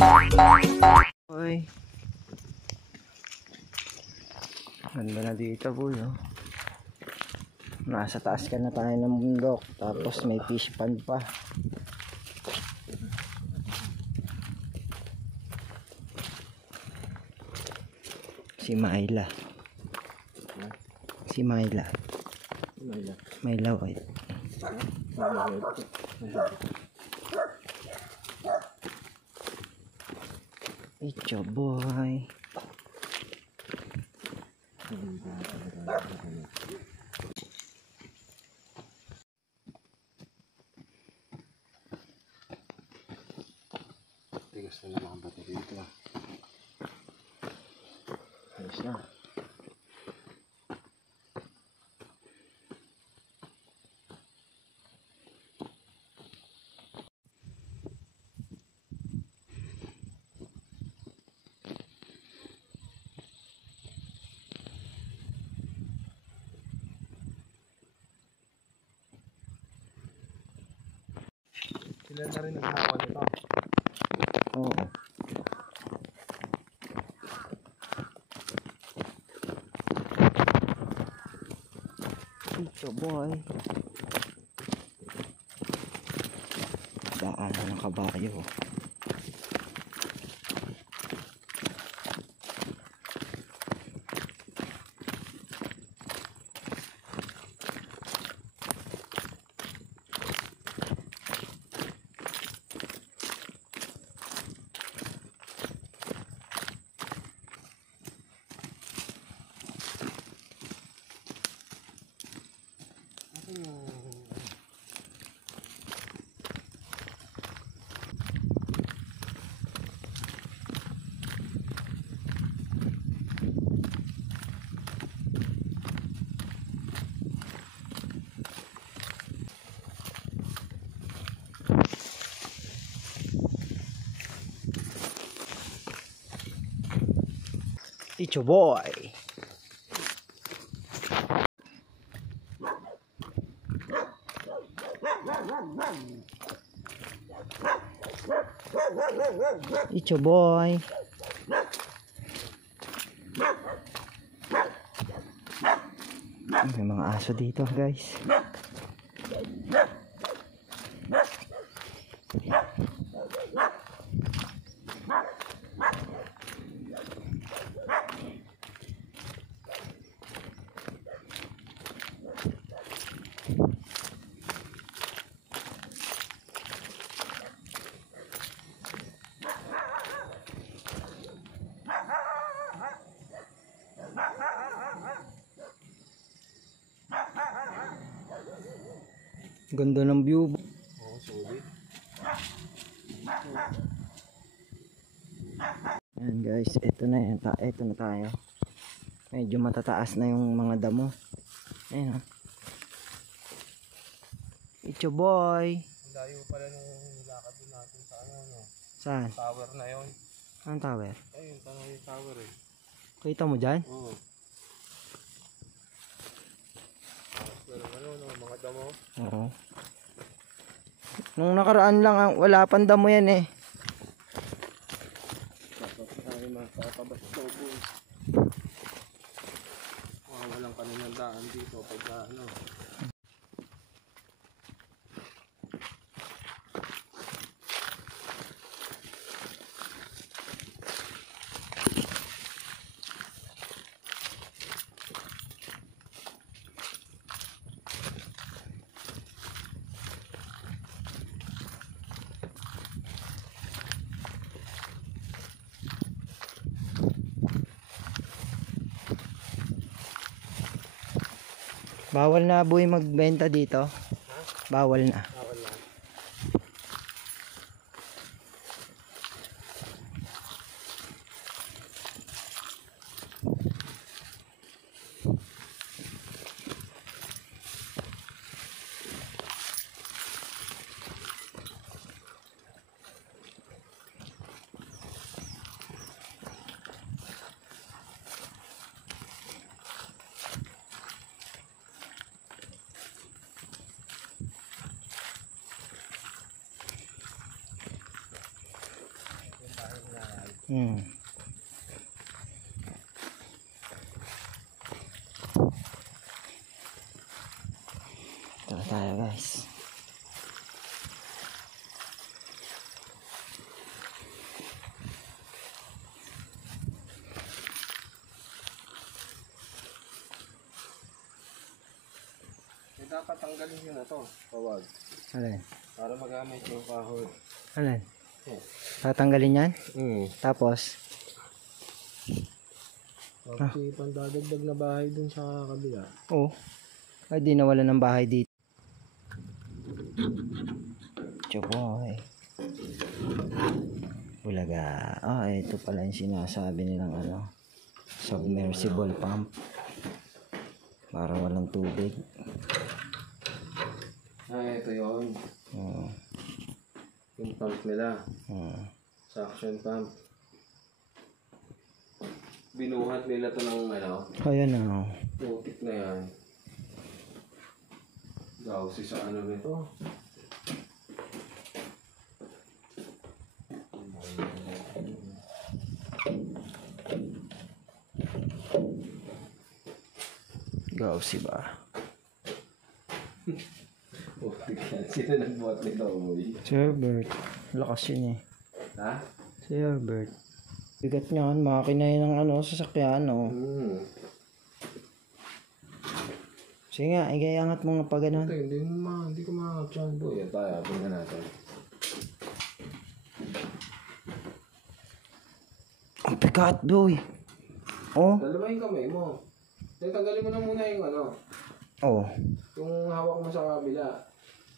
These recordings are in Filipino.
Uy, ganda na dito boy, oh. Nasa taas ka na tayo ng bundok, tapos may fish pond pa. Si Myla. Si Myla. Myla White. It's your boy. Tigas na naman ang bato dito. Ayos na. Sila na rin naghawa nito. Oo. Ito boy. Daan ng kabayo. It's your boy. It's your boy. May mga aso dito, guys. Ganda ng view. Oo, solid. Ayan guys, ito na yan. Ito na tayo. Medyo matataas na yung mga damo. Ayan o. It's your boy. Layo pala nung nilakad din natin sa ano, no? Saan? Tower na yun. Anong tower? Ayun, tanong yung tower eh. Kita mo dyan? Oo. Pero ano, no, mga damo. Oo. Nung nakaraan lang, wala pang damo yan eh. Dapat tayo makakabasto po. Walang kanilang daan dito pagka ano. Bawal na boy magbenta dito. Bawal na. Bawal lang. Hmm. Ito tayo guys. Dapat tanggalin nyo na to. Tawag. Alin? Para magamit yung kahoy. Alin? Tatanggalin yan? Tapos? Kasi pandadagdag na bahay dun sa kabila. Oo. Ay di nawala ng bahay dito. Choboy. Bulaga. Ah, ito pala yung sinasabi nilang ano. Submersible pump. Para walang tubig. Ito yun. Yung pump nila. Suction pump. Binuhat nila to ng ano. Ayan na. Putik na yan. Gausi sa ano nito. Gausi ba? Putik yan. Sino nagbuhat nito, boy? Si Herbert. Lakas yun eh. Ha? Si Herbert. Bigat niyan. Makina yun ng ano, sasakyan oh. Sige nga, igayangat mo nga pa ganun. Hindi ko makakatyan, boy. Tayo, tingnan natin. Ang bigat boy. Oh. Dalawa yung kamay mo. Tanggalin mo na muna yung ano. Oh. Yung hawak mo sa kabila.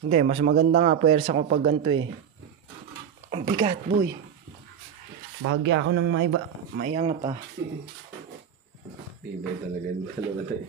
Hindi, mas maganda nga puwersa ko pag ganito eh. Ang bigat boy. Bahagya ako ng maiangat ah. Tibay talaga yung dalawa tayo.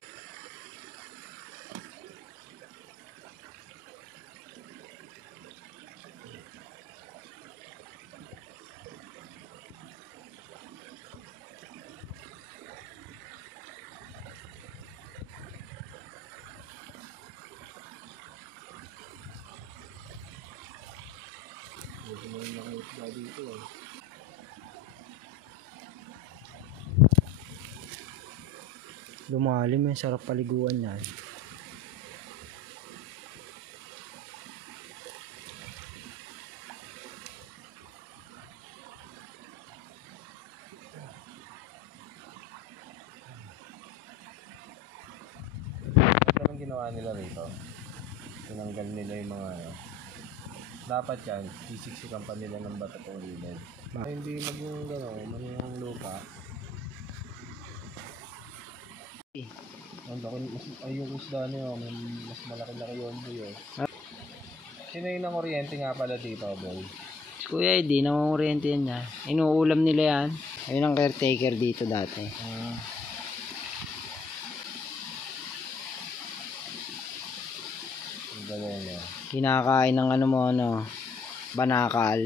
Lumalim eh, sarap paliguan yan. Ito ang ginawa nila rito. Tinanggal nila yung mga ano. Dapat yan, sisiksikan pa nila ng bato kung gilid. Hindi maging gano'n, maniyang lupa. Ay yung isda niyo, mas malaki-laki yun boy. Sino yung ng kuryente nga pala dito, boy? Si Kuya Eddie, namamuriente yan niya. Inuulam nila yan. Ayun ang caretaker dito dati. Ang galing niya. Kinakain ng ano mo ano, banakal.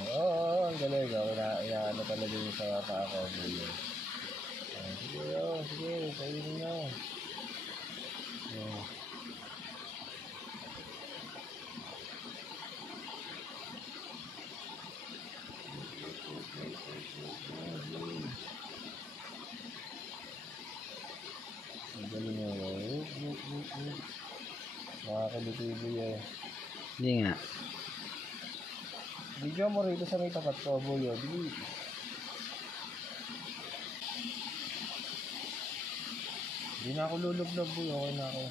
Oo, ang galing. Inaano pala din sa paa ko, boy. Sige, kainin nyo. Ang galing nyo. Makakalipibo yan. Hindi nga. Video mo rito sa may tapat ko, boy. Hindi na ako lulublob, boy. Okay na ako.